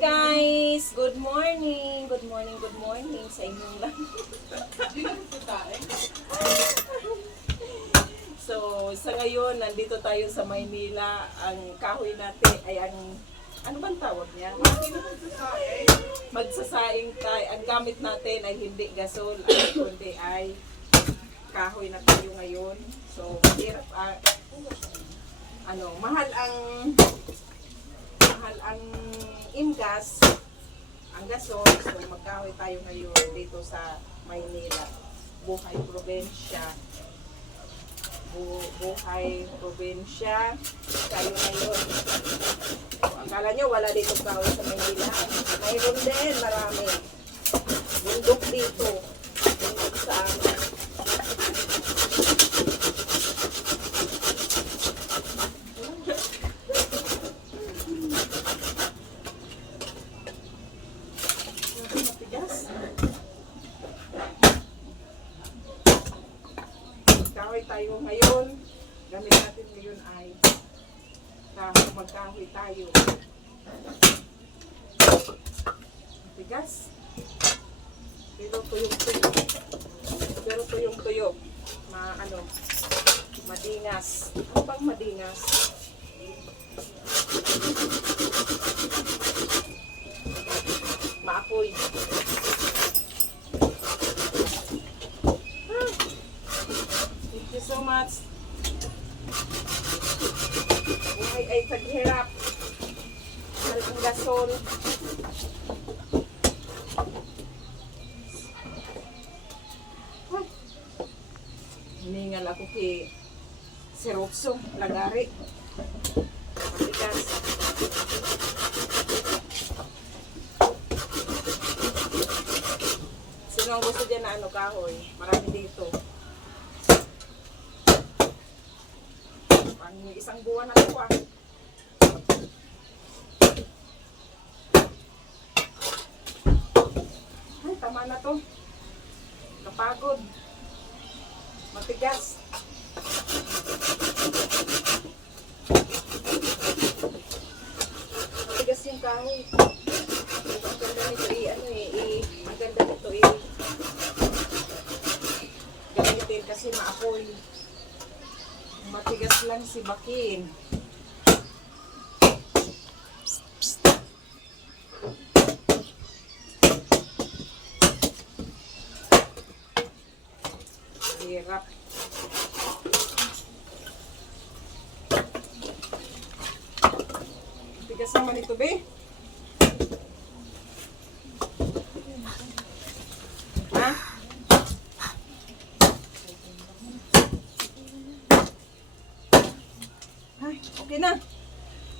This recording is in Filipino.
guys! Good morning! Good morning, good morning sa inyong lahat. So, sa ngayon, nandito tayo sa Maynila. Ang kahoy natin ay ano bang tawag niya? Magsasaing tayo. Ang gamit natin ay hindi gasol, kundi ay kahoy na tayo ngayon. So, mahirap, mahal ang ingas, ang gasol. So, magkahoy tayo ngayon dito sa Maynila. Buhay probinsya. Buhay probinsya tayo ngayon. Akala nyo wala dito kahoy sa Maynila. Mayroon din, marami. Bundok dito. Bundok sa amin. Kahoy tayo ngayon. Gamit natin ngayon ay magkahoy tayo. Tigas. Pero tuyong-tuyong. Pero tuyong-tuyong. Madingas. Ano bang madingas? Maapoy. Thank you so much. Buhay ay paghirap. Mahal ang gasol. Hiningal ako kay Serokso, Lagari. Matigas. Sino ang gusto dyan na kahoy? Marami dito. Isang buwan na ito Ay, tama na to. Kapagod. Matigas. Matigas yung kahoy. Ang ganda nito ang ganda nito gamitin kasi maapoy. Matigas lang si Bakin. Hirap. Tigas naman ito, be. Ha? Ay, okay na.